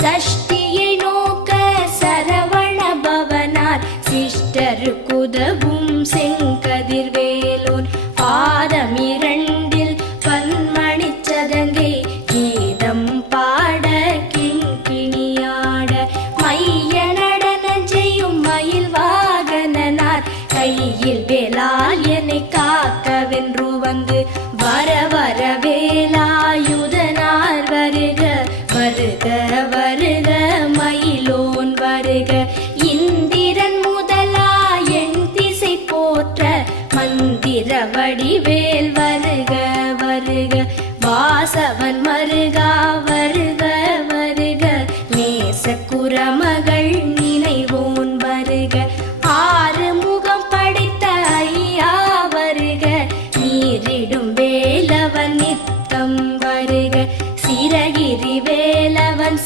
சஷ்டியை நோக்க சரவண பவனார். சிஷ்டருக்குதவும் செங்கதிர்வேலோன். பாதமிரண்டில் பன்மணி சதங்கை. கீதம் பாட கிங்கிணியாட. மைய நடனம் செய்யும் மயில் வாகனனார். கையில் வேலால் என்னை காக்கவென்று வந்து வர வரவே வருக இந்திரன் முதலா என் திசை போற்ற மந்திர வடிவேல் வருக வருக. வாசவன் மருகா வருக வருக. நேச குரமகள் நினைவோன் வருக. ஆறு முகம் படைத்த ஐயா வருக. நீரிடும் வேலவன் நித்தம் வருக. சிறகிரி வேலவன்